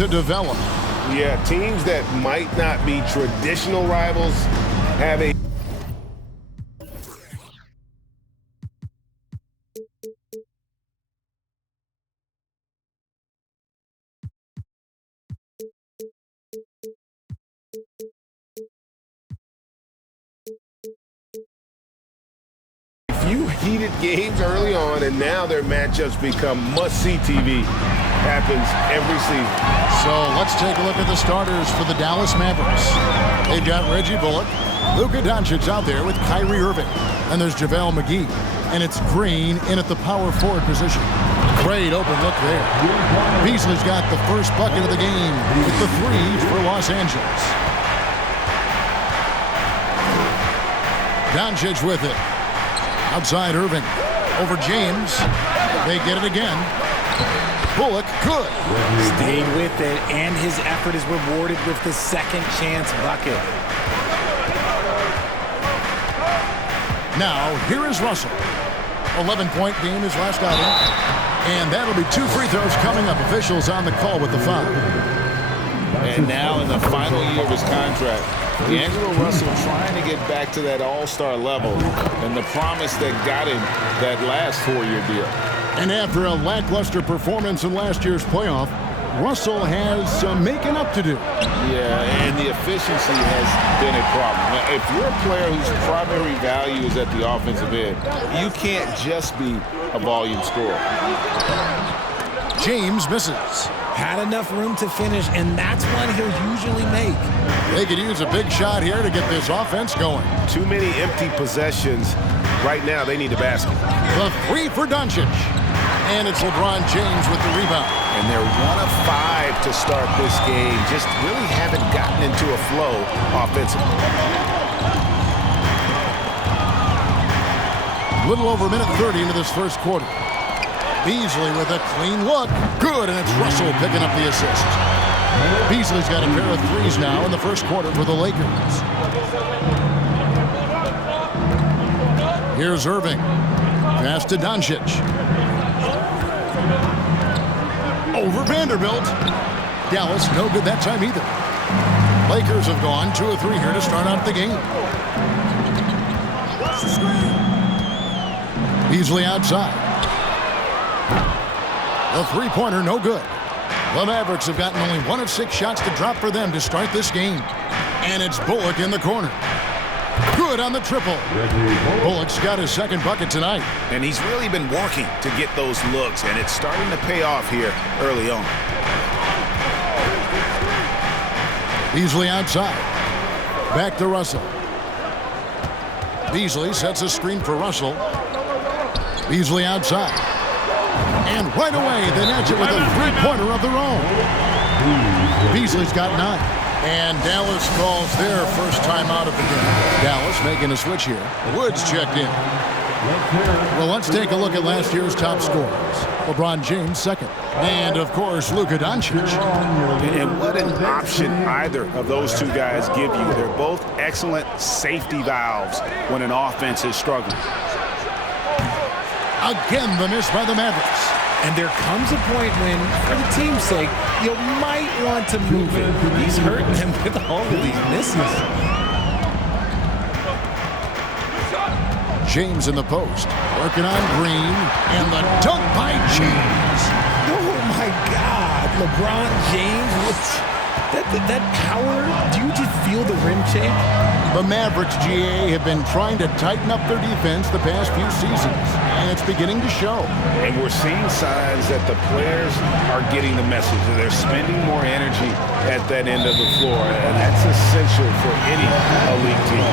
to develop. Yeah, teams that might not be traditional rivals have a few heated games early on, and now their matchups become must-see TV. Happens every season. So let's take a look at the starters for the Dallas Mavericks. They've got Reggie Bullock, Luka Doncic out there with Kyrie Irving, and there's JaVale McGee, and it's Green in at the power forward position. Great open look there. Beasley's got the first bucket of the game with the three for Los Angeles. Doncic with it. Outside Irving. Over James. They get it again. Bullock, good. Stayed with it, and his effort is rewarded with the second chance bucket. Now, here is Russell. 11-point game his last outing. And that'll be 2 free throws coming up. Officials on the call with the foul. And now in the final year of his contract, D'Angelo Russell trying to get back to that all-star level and the promise that got him that last 4-year deal. And after a lackluster performance in last year's playoff, Russell has some making up to do. Yeah, and the efficiency has been a problem. Now, if you're a player whose primary value is at the offensive end, you can't just be a volume scorer. James misses. Had enough room to finish, and that's one he'll usually make. They could use a big shot here to get this offense going. Too many empty possessions. Right now, they need a basket. The three for Doncic. And it's LeBron James with the rebound. And they're 1 of 5 to start this game. Just really haven't gotten into a flow offensively. Little over a minute 30 into this first quarter. Beasley with a clean look. Good, and it's Russell picking up the assist. Beasley's got a pair of threes now in the first quarter for the Lakers. Here's Irving. Pass to Doncic. Over Vanderbilt. Dallas no good that time either. Lakers have gone 2 of 3 here to start out the game. Beasley outside. The three-pointer no good. The Mavericks have gotten only 1 of 6 shots to drop for them to start this game. And it's Bullock in the corner. Good on the triple. Bullock's got his second bucket tonight. And he's really been working to get those looks, and it's starting to pay off here early on. Beasley outside. Back to Russell. Beasley sets a screen for Russell. Beasley outside. And right away, they match it with a three-pointer of their own. Beasley's got 9. And Dallas calls their first time out of the game. Dallas making a switch here. Woods checked in. Well, let's take a look at last year's top scorers. LeBron James second. And, of course, Luka Doncic. And what an option either of those two guys give you. They're both excellent safety valves when an offense is struggling. Again, the miss by the Mavericks. And there comes a point when, for the team's sake, you might want to move it. He's hurting them with all of these misses. James in the post. Working on Green. And the dunk by James. Oh, my God. LeBron James. That power. Do you just feel the rim shake? The Mavericks, GA, have been trying to tighten up their defense the past few seasons, and it's beginning to show. And we're seeing signs that the players are getting the message, that they're spending more energy at that end of the floor, and that's essential for any elite team.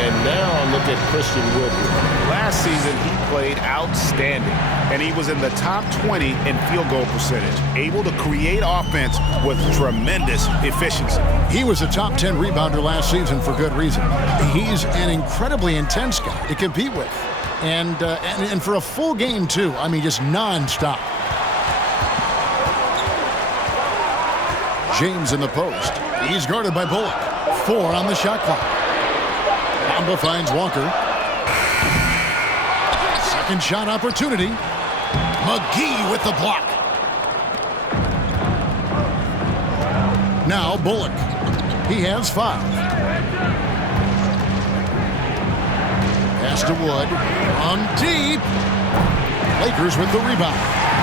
And now look at Christian Woodley. Last season, he played outstanding, and he was in the top 20 in field goal percentage, able to create offense with tremendous efficiency. He was a top 10 rebounder last season for good reason. He's an incredibly intense guy to compete with. And for a full game, too. I mean, just nonstop. James in the post. He's guarded by Bullock. 4 on the shot clock. Bamba finds Walker. Second shot opportunity. McGee with the block. Now Bullock. He has 5. Pass to Wood. On deep. Lakers with the rebound.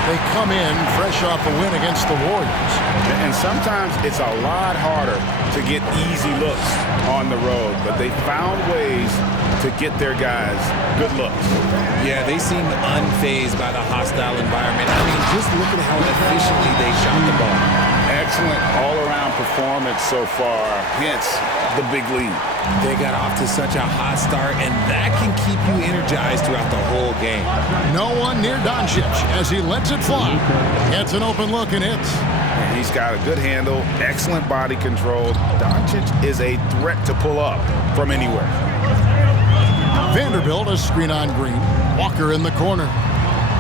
They come in fresh off a win against the Warriors. And sometimes it's a lot harder to get easy looks on the road, but they found ways to get their guys good looks. Yeah, they seem unfazed by the hostile environment. I mean, just look at how efficiently they shot the ball. Excellent all-around performance so far, hence the big lead. They got off to such a hot start, and that can keep you energized throughout the whole game. No one near Doncic as he lets it fly. Gets an open look and hits. And he's got a good handle, excellent body control. Doncic is a threat to pull up from anywhere. Vanderbilt a screen on Green. Walker in the corner.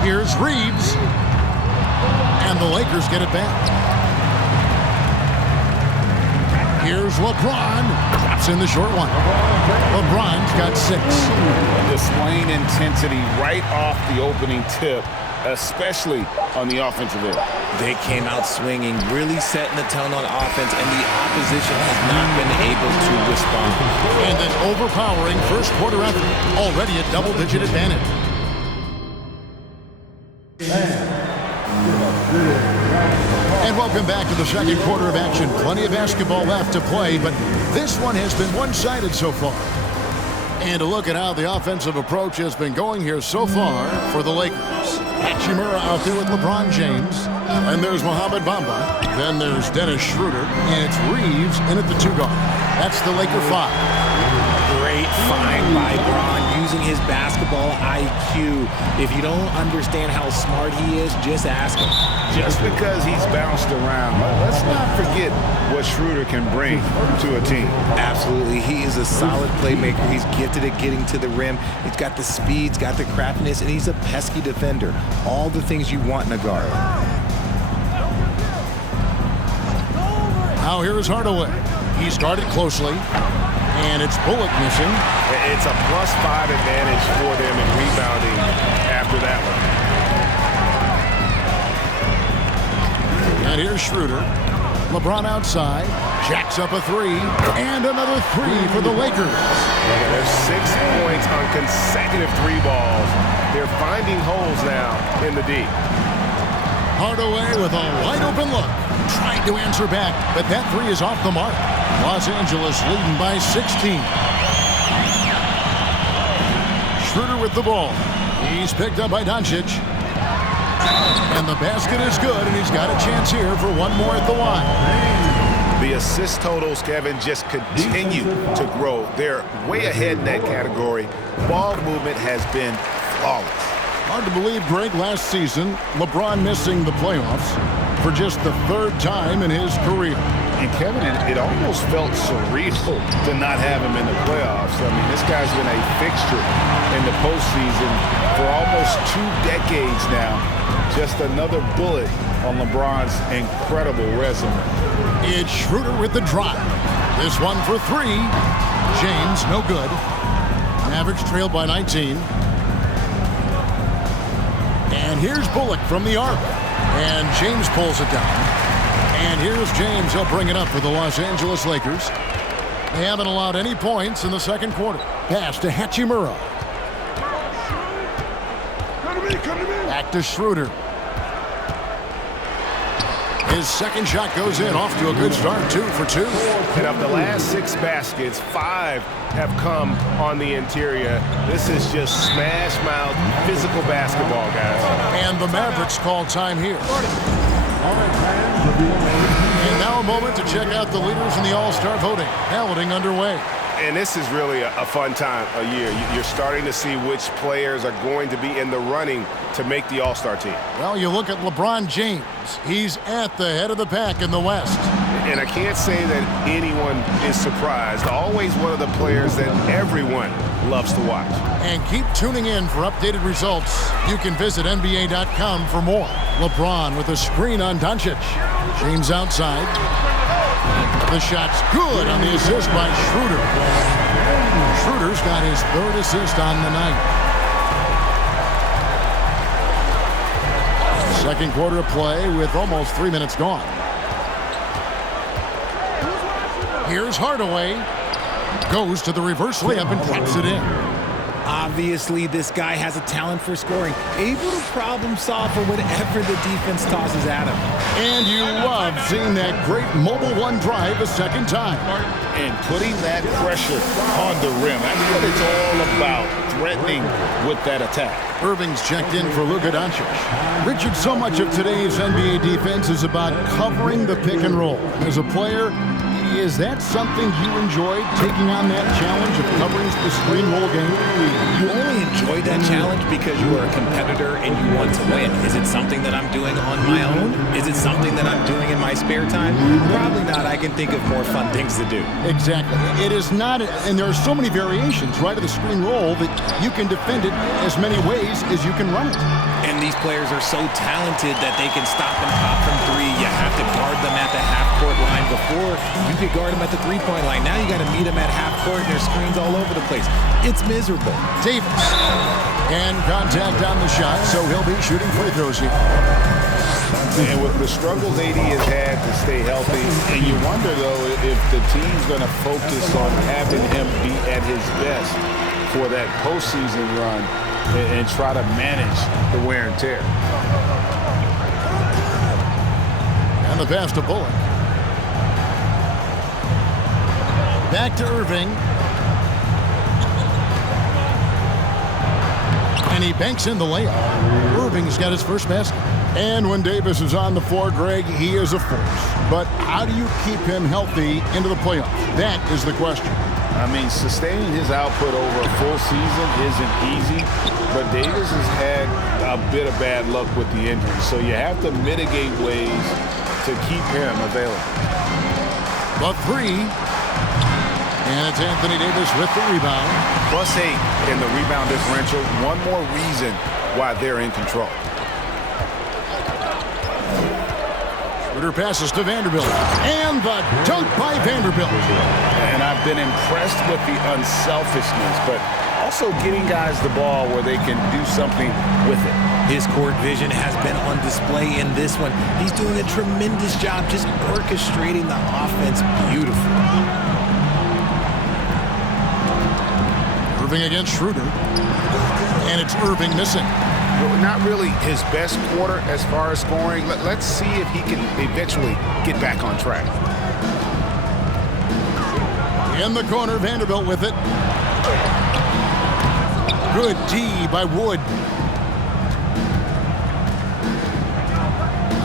Here's Reeves. And the Lakers get it back. Here's LeBron. Drops in the short one. LeBron's got 6. Displaying intensity right off the opening tip, especially on the offensive end. They came out swinging, really setting the tone on offense, and the opposition has not been able to respond. And an overpowering first quarter effort. Already a double-digit advantage. And welcome back to the second quarter of action. Plenty of basketball left to play, but this one has been one-sided so far. And a look at how the offensive approach has been going here so far for the Lakers. Hachimura out there with LeBron James. And there's Mohamed Bamba. Then there's Dennis Schroeder. And it's Reeves in at the 2 guard. That's the Laker 5. Great find by Bron using his basketball IQ. If you don't understand how smart he is, just ask him. Just because he's bounced around, let's not forget what Schroeder can bring to a team. Absolutely. He is a solid playmaker. He's gifted at getting to the rim. He's got the speed, he's got the craftiness, and he's a pesky defender. All the things you want in a guard. Now here is Hardaway. He's guarded closely. And it's Bullock missing. It's a +5 advantage for them in rebounding after that one. And here's Schroeder. LeBron outside. Jacks up a 3. And another 3 for the Lakers. There's 6 points on consecutive 3 balls. They're finding holes now in the D. Hardaway with a wide open look. Trying to answer back, but that 3 is off the mark. Los Angeles leading by 16. Schroeder with the ball. He's picked up by Doncic. And the basket is good, and he's got a chance here for one more at the line. The assist totals, Kevin, just continue to grow. They're way ahead in that category. Ball movement has been flawless. Hard to believe, Greg, last season, LeBron missing the playoffs for just the 3rd time in his career. And Kevin, it almost felt surreal to not have him in the playoffs. I mean, this guy's been a fixture in the postseason for almost 2 decades now. Just another bullet on LeBron's incredible resume. It's Schroeder with the drive. This one for 3. James, no good. Mavericks trailed by 19. And here's Bullock from the arc. And James pulls it down. And here's James. He'll bring it up for the Los Angeles Lakers. They haven't allowed any points in the second quarter. Pass to Hachimura. Back to Schroeder. His second shot goes in, off to a good start, 2 for 2. And of the last 6 baskets, 5 have come on the interior. This is just smash mouth physical basketball, guys. And the Mavericks call time here. And now a moment to check out the leaders in the All-Star voting. Balloting underway. And this is really a fun time of year. You're starting to see which players are going to be in the running to make the All-Star team. Well, you look at LeBron James. He's at the head of the pack in the West. And I can't say that anyone is surprised. Always one of the players that everyone loves to watch. And keep tuning in for updated results. You can visit NBA.com for more. LeBron with a screen on Doncic. James outside. The shot's good on the assist by Schroeder. Schroeder's got his 3rd assist on the night. Second quarter of play with almost 3 minutes gone. Here's Hardaway. Goes to the reverse layup and puts it in. Obviously, this guy has a talent for scoring, able to problem solve for whatever the defense tosses at him. And you love seeing that great mobile one drive a second time. And putting that pressure on the rim. That's what it's all about, threatening with that attack. Irving's checked in for Luka Doncic. Richard, so much of today's NBA defense is about covering the pick and roll. As a player, is that something you enjoyed, taking on that challenge of covering the screen roll game? You only enjoy that challenge because you are a competitor and you want to win. Is it something that I'm doing on my own? Is it something that I'm doing in my spare time? Probably not. I can think of more fun things to do. Exactly. It is not, and there are so many variations, right, of the screen roll that you can defend it as many ways as you can run it. And these players are so talented that they can stop and pop from three. You have to guard them at the half-court line. Before, you could guard them at the three-point line. Now you got to meet them at half-court, and there's screens all over the place. It's miserable. Davis. And contact on the shot, so he'll be shooting free throws here. And with the struggles AD has had to stay healthy, and you wonder, though, if the team's going to focus on having him be at his best for that postseason run and try to manage the wear and tear. And the pass to Bullock. Back to Irving. And he banks in the layup. Irving's got his first basket. And when Davis is on the floor, Greg, he is a force. But how do you keep him healthy into the playoffs? That is the question. I mean, sustaining his output over a full season isn't easy, but Davis has had a bit of bad luck with the injury, so you have to mitigate ways to keep him available. The three, and it's Anthony Davis with the rebound. +8 in the rebound differential. One more reason why they're in control. Schroeder passes to Vanderbilt. And the dunk by Vanderbilt. And I've been impressed with the unselfishness, but also getting guys the ball where they can do something with it. His court vision has been on display in this one. He's doing a tremendous job just orchestrating the offense beautifully. Irving against Schroeder. And it's Irving missing. Not really his best quarter as far as scoring. Let's see if he can eventually get back on track. In the corner, Vanderbilt with it. Good D by Wood.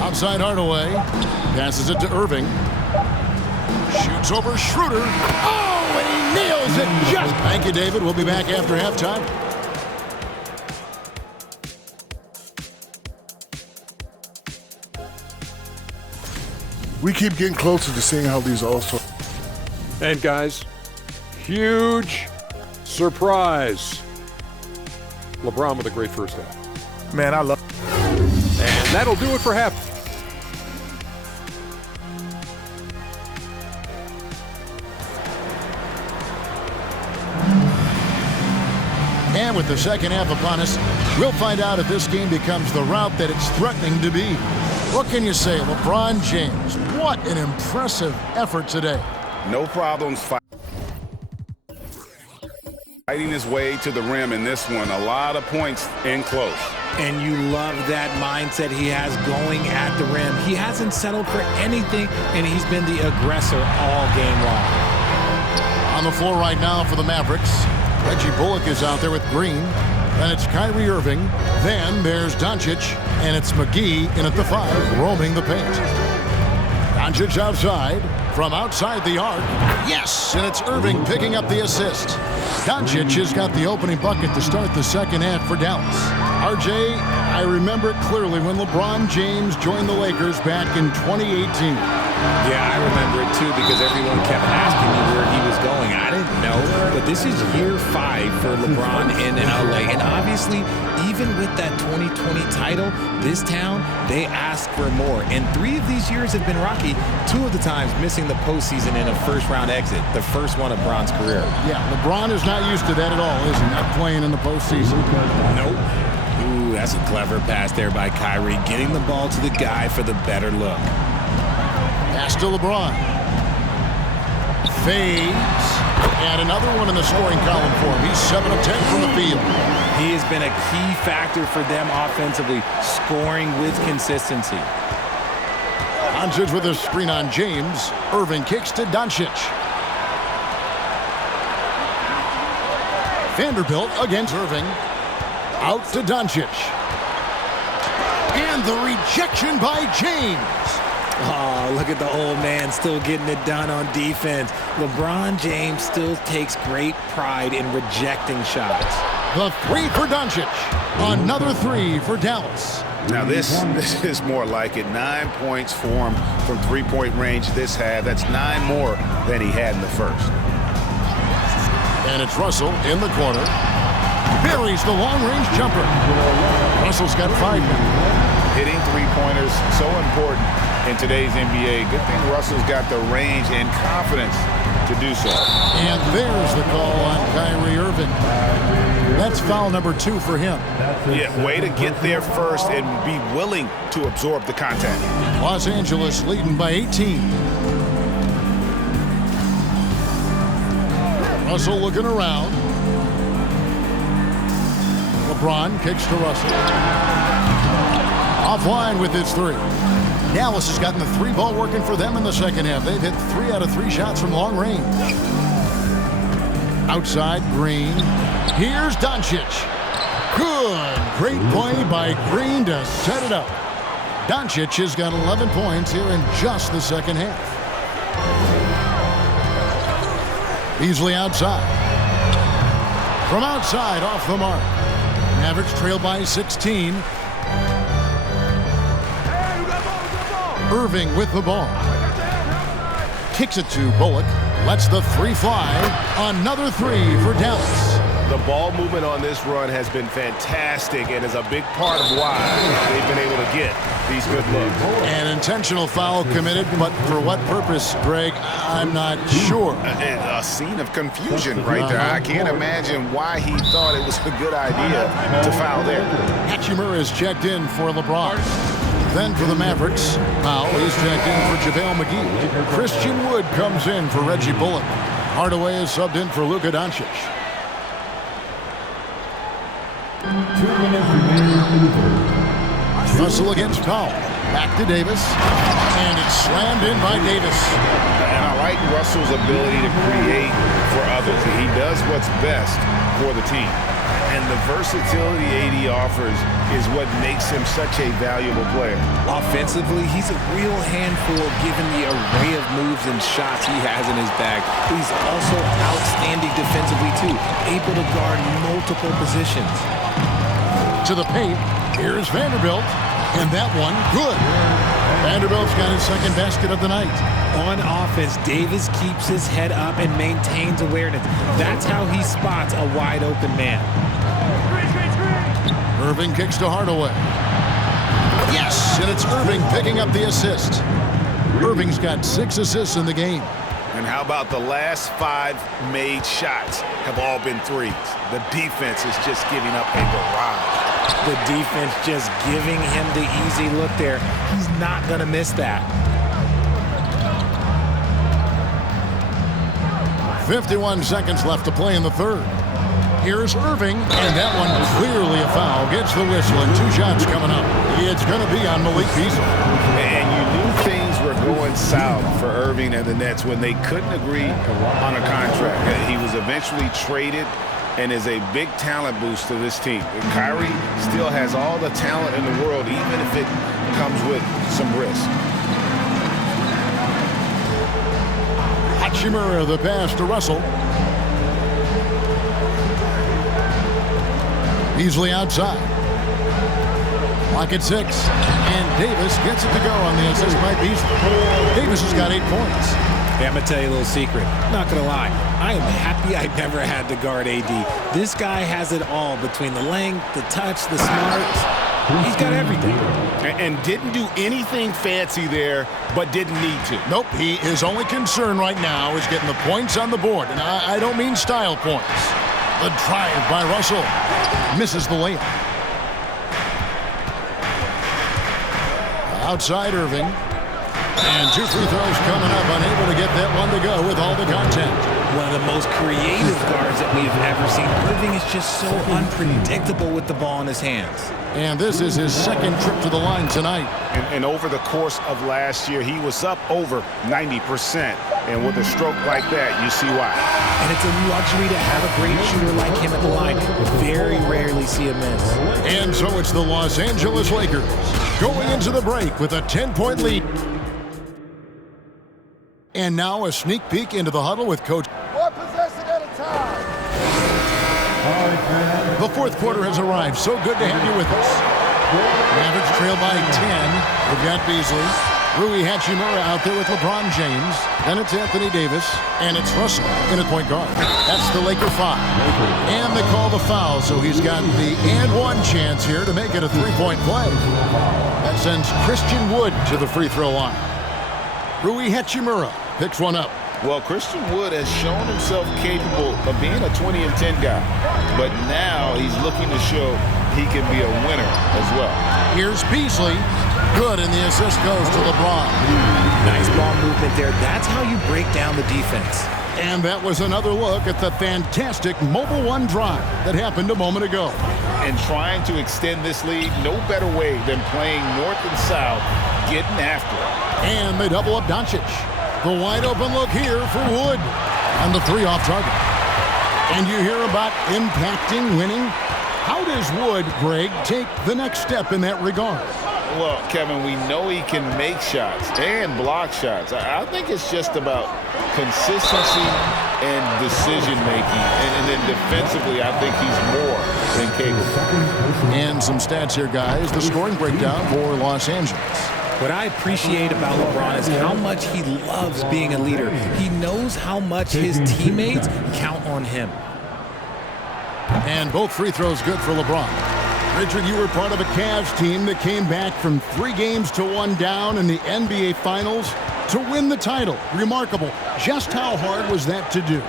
Outside Hardaway. Passes it to Irving. Shoots over Schroeder. Oh, and he nails it just. Thank you, David. We'll be back after halftime. We keep getting closer to seeing how these All-Stars. And guys, huge surprise. LeBron with a great first half. Man, I love. And that'll do it for half. And with the second half upon us, we'll find out if this game becomes the route that it's threatening to be. What can you say, LeBron James? What an impressive effort today. No problems fighting his way to the rim in this one. A lot of points in close. And you love that mindset he has going at the rim. He hasn't settled for anything, and he's been the aggressor all game long. On the floor right now for the Mavericks, Reggie Bullock is out there with Green. Then it's Kyrie Irving. Then there's Doncic. And it's McGee in at the 5, roaming the paint. Doncic outside. From outside the arc. Yes! And it's Irving picking up the assist. Doncic has got the opening bucket to start the second half for Dallas. RJ, I remember it clearly when LeBron James joined the Lakers back in 2018. Yeah, I remember it too because everyone kept asking me where he was going. I didn't know, but this is year 5 for LeBron in LA. And obviously, even with that 2020 title, this town, they ask for more. And 3 of these years have been rocky, 2 of the times missing the postseason in a first-round exit, the first one of Bron's career. Yeah, LeBron is not used to that at all, is he? Not playing in the postseason. Nope. Ooh, that's a clever pass there by Kyrie, getting the ball to the guy for the better look. Pass to LeBron. Fades. And another one in the scoring column for him. He's 7 of 10 from the field. He has been a key factor for them offensively, scoring with consistency. Doncic with a screen on James. Irving kicks to Doncic. Vanderbilt against Irving. Out to Doncic. And the rejection by James. Oh, look at the old man still getting it done on defense. LeBron James still takes great pride in rejecting shots. The three for Doncic. Another three for Dallas. Now this is more like it. 9 points for him from three-point range this half. That's 9 more than he had in the first. And it's Russell in the corner. Buries the long-range jumper. Russell's got 5 now. Hitting three-pointers, so important in today's NBA. Good thing Russell's got the range and confidence to do so. And there's the call on Kyrie Irving. That's foul number 2 for him. Yeah, way to get there first and be willing to absorb the contact. Los Angeles leading by 18. Russell looking around. LeBron kicks to Russell. Offline with his 3. Dallas has gotten the 3 ball working for them in the second half. They've hit 3 out of 3 shots from long range. Outside, Green. Here's Doncic. Good. Great play by Green to set it up. Doncic has got 11 points here in just the second half. Beasley outside. From outside, off the mark. Mavericks trail by 16. Irving with the ball. Kicks it to Bullock. Lets the 3 fly. Another 3 for Dallas. The ball movement on this run has been fantastic and is a big part of why they've been able to get these good looks. An intentional foul committed, but for what purpose, Greg? I'm not sure. A scene of confusion right there. I can't imagine why he thought it was a good idea to foul there. Hachimura is checked in for LeBron. Then for the Mavericks, Powell is checked in for JaVale McGee. Christian Wood comes in for Reggie Bullock. Hardaway is subbed in for Luka Doncic. 2 minutes remaining. Russell against Powell. Back to Davis. And it's slammed in by Davis. And I like Russell's ability to create for others. He does what's best for the team. And the versatility AD offers is what makes him such a valuable player. Offensively, he's a real handful given the array of moves and shots he has in his bag. He's also outstanding defensively, too, able to guard multiple positions. To the paint, here's Vanderbilt, and that one, good. Vanderbilt's got his second basket of the night. On offense, Davis keeps his head up and maintains awareness. That's how he spots a wide-open man. Irving kicks to Hardaway. Yes, and it's Irving picking up the assist. Irving's got 6 assists in the game. And how about the last 5 made shots have all been threes? The defense is just giving up a barrage. The defense just giving him the easy look there. He's not going to miss that. 51 seconds left to play in the third. Here's Irving, and that one clearly a foul. Gets the whistle, and 2 shots coming up. It's going to be on Malik Beasley. And you knew things were going south for Irving and the Nets when they couldn't agree on a contract. He was eventually traded and is a big talent boost to this team. Kyrie still has all the talent in the world, even if it comes with some risk. Hachimura, the pass to Russell. Beasley outside. Clock at 6. And Davis gets it to go on the assist by Beasley. Davis has got 8 points. Hey, I'm going to tell you a little secret. Not going to lie. I am happy I never had to guard AD. This guy has it all between the length, the touch, the smarts. He's got everything. And didn't do anything fancy there, but didn't need to. Nope, his only concern right now is getting the points on the board. And I don't mean style points. The drive by Russell. Misses the layup. Outside Irving. And 2 free throws coming up, unable to get that one to go with all the contact. One of the most creative guards that we've ever seen. Irving is just so unpredictable with the ball in his hands. And this is his second trip to the line tonight. And over the course of last year, he was up over 90%. And with a stroke like that, you see why. And it's a luxury to have a great shooter like him at the line. Very rarely see a miss. And so it's the Los Angeles Lakers going into the break with a 10-point lead. And now a sneak peek into the huddle with Coach. One possession at a time. The fourth quarter has arrived. So good to have you with us. Mavericks trail by 10. We've got Beasley. Rui Hachimura out there with LeBron James. Then it's Anthony Davis. And it's Russell in at point guard. That's the Laker 5. And they call the foul, so he's got the and one chance here to make it a three-point play. That sends Christian Wood to the free throw line. Rui Hachimura picks one up. Well, Christian Wood has shown himself capable of being a 20 and 10 guy. But now he's looking to show he can be a winner as well. Here's Beasley. Good, and the assist goes to LeBron. Nice ball movement there. That's how you break down the defense. And that was another look at the fantastic Mobile One drive that happened a moment ago. And trying to extend this lead, no better way than playing north and south, getting after it. And they double up Doncic. The wide open look here for Wood. And the three off target. And you hear about impacting winning. How does Wood, Greg, take the next step in that regard? Well, Kevin, we know he can make shots and block shots. I think it's just about consistency and decision-making. And then defensively, I think he's more than capable. And some stats here, guys. The scoring breakdown for Los Angeles. What I appreciate about LeBron is how much he loves being a leader. He knows how much his teammates count on him. And both free throws good for LeBron. Richard, you were part of a Cavs team that came back from 3 games to 1 down in the NBA Finals to win the title. Remarkable. Just how hard was that to do?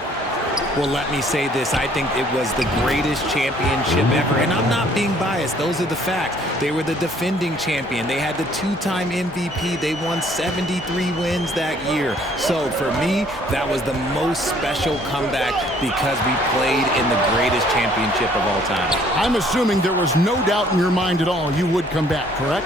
Well, let me say this. I think it was the greatest championship ever. And I'm not being biased. Those are the facts. They were the defending champion. They had the 2-time MVP. They won 73 wins that year. So for me, that was the most special comeback because we played in the greatest championship of all time. I'm assuming there was no doubt in your mind at all you would come back, correct?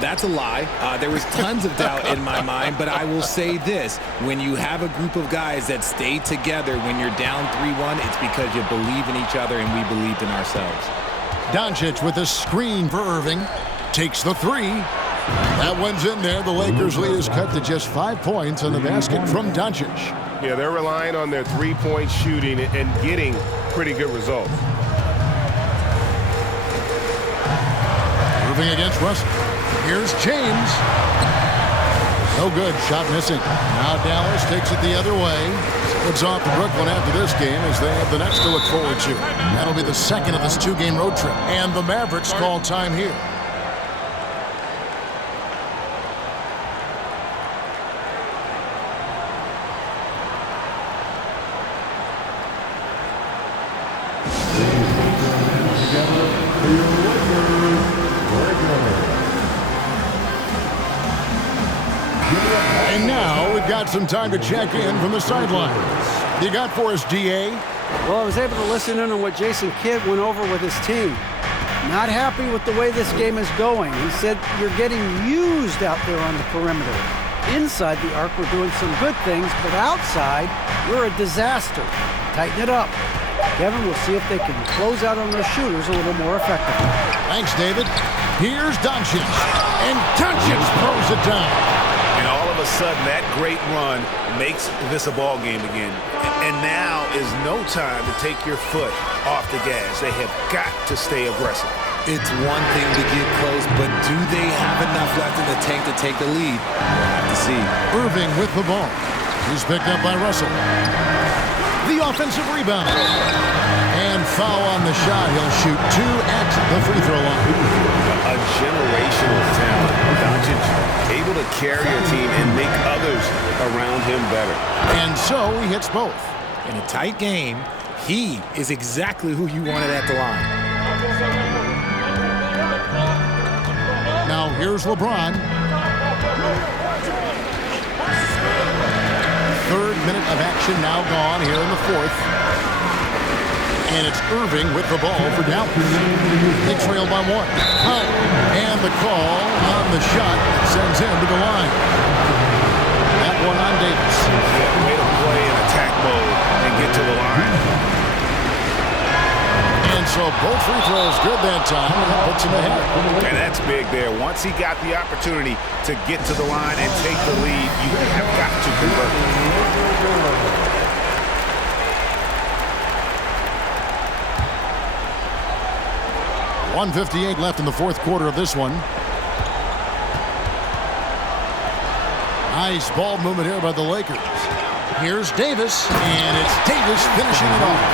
That's a lie. There was tons of doubt in my mind, but I will say this. When you have a group of guys that stay together when you're down 3-1, it's because you believe in each other and we believed in ourselves. Doncic with a screen for Irving. Takes the 3. That one's in there. The Lakers' lead is cut to just 5 points on the basket from Doncic. Yeah, they're relying on their three-point shooting and getting pretty good results. Irving against Russell. Here's James. No good. Shot missing. Now Dallas takes it the other way. It's off to Brooklyn after this game as they have the Nets to look forward to. That'll be the second of this 2-game road trip. And the Mavericks call time here. And now we've got some time to check in from the sidelines. You got for us, D.A.? Well, I was able to listen in on what Jason Kidd went over with his team. Not happy with the way this game is going. He said you're getting used out there on the perimeter. Inside the arc, we're doing some good things, but outside, we're a disaster. Tighten it up. Kevin, we'll see if they can close out on their shooters a little more effectively. Thanks, David. Here's Doncic. And Doncic throws it down. And all of a sudden, that great run makes this a ball game again. And now is no time to take your foot off the gas. They have got to stay aggressive. It's one thing to get close, but do they have enough left in the tank to take the lead? We'll have to see. Irving with the ball. He's picked up by Russell. The offensive rebound. And foul on the shot. He'll shoot 2 at the free throw line. A generational talent. Doncic able to carry a team and make others around him better. And so he hits both. In a tight game, he is exactly who you wanted at the line. Now here's LeBron. Third minute of action now gone here in the fourth. And it's Irving with the ball for Dallas. They trail by one. Oh, and the call on the shot that sends him to the line. That one on Davis. Way to play in attack mode and get to the line. And so both free throws good that time, and that puts him ahead. And that's big there. Once he got the opportunity to get to the line and take the lead, you have got to convert. 1:58 left in the fourth quarter of this one. Nice ball movement here by the Lakers. Here's Davis, and it's Davis finishing it off.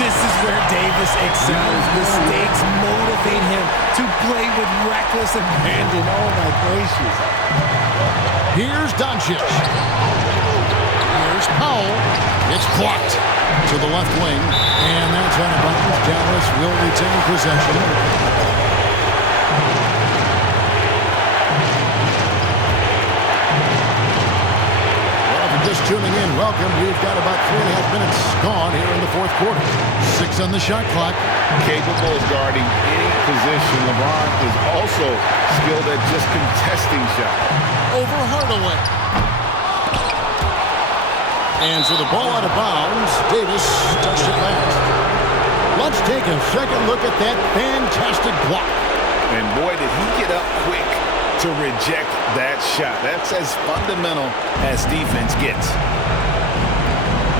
This is where Davis excels. Mistakes motivate him to play with reckless abandon. Oh, my gracious. Here's Doncic. Here's Powell. It's blocked to the left wing, and that's out of bounds. Dallas will retain possession. Just tuning in, welcome. We've got about 3.5 minutes gone here in the fourth quarter. 6 on the shot clock. Capable of guarding any position. LeBron is also skilled at just contesting shots. Over Hardaway. And so the ball out of bounds. Davis touched it last. Let's take a second look at that fantastic block. And boy, did he get up quick to reject that shot. That's as fundamental as defense gets.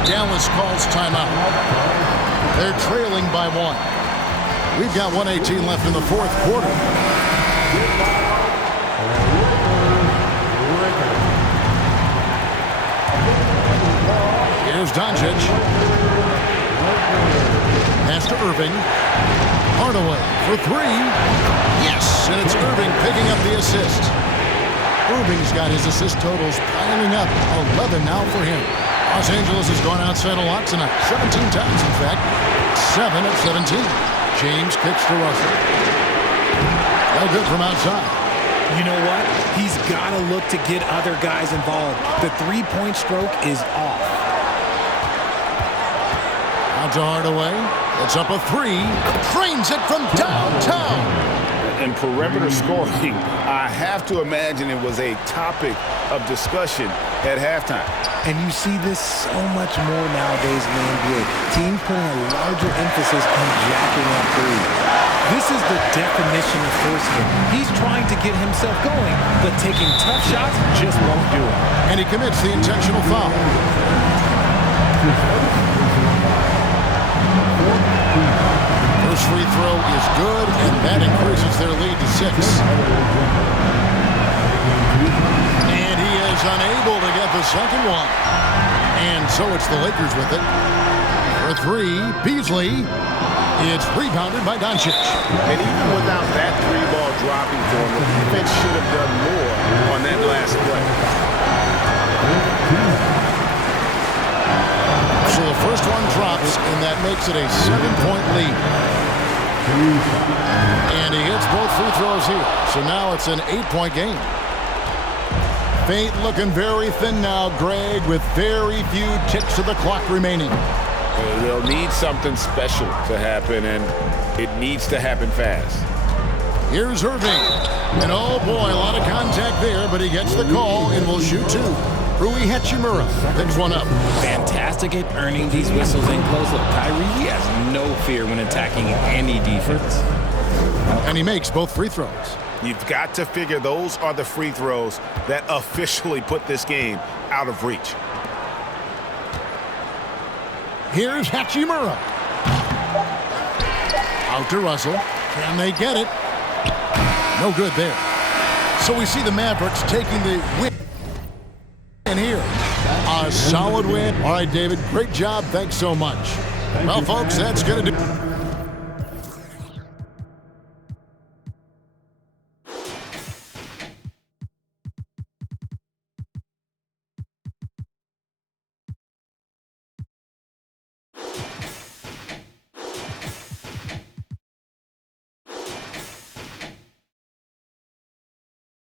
Dallas calls timeout. They're trailing by 1. We've got 1:18 left in the fourth quarter. Here's Doncic. Pass to Irving. Hardaway for 3. Yes, and it's Irving picking up the assist. Irving's got his assist totals piling up. 11 now for him. Los Angeles has gone outside a lot tonight. 17 times, in fact. 7 of 17. James kicks to Russell. No good from outside. You know what? He's got to look to get other guys involved. The three-point stroke is off. Out to Hardaway. It's up a 3. Trains it from downtown. And perimeter scoring, I have to imagine it was a topic of discussion at halftime. And you see this so much more nowadays in the NBA. Teams putting a larger emphasis on jacking up threes. This is the definition of force hit. He's trying to get himself going, but taking tough shots just won't do it. And he commits the intentional foul. First free throw is good, and that increases their lead to 6. And he is unable to get the second one. And so it's the Lakers with it. For 3, Beasley. It's rebounded by Doncic. And even without that 3-ball dropping for him, the defense should have done more on that last play. So the first one drops, and that makes it a 7-point lead. And he hits both free throws here. So now it's an 8-point game. Fate looking very thin now, Greg, with very few ticks of the clock remaining. They'll need something special to happen, and it needs to happen fast. Here's Irving. And oh boy, a lot of contact there, but he gets the call and will shoot 2. Rui Hachimura picks one up. Fantastic at earning these whistles in close. Look, Kyrie, he has no fear when attacking any defense. And he makes both free throws. You've got to figure those are the free throws that officially put this game out of reach. Here's Hachimura. Out to Russell. Can they get it? No good there. So we see the Mavericks taking the win. And here, a solid win. All right, David, great job. Thanks so much. Well, folks, that's going to do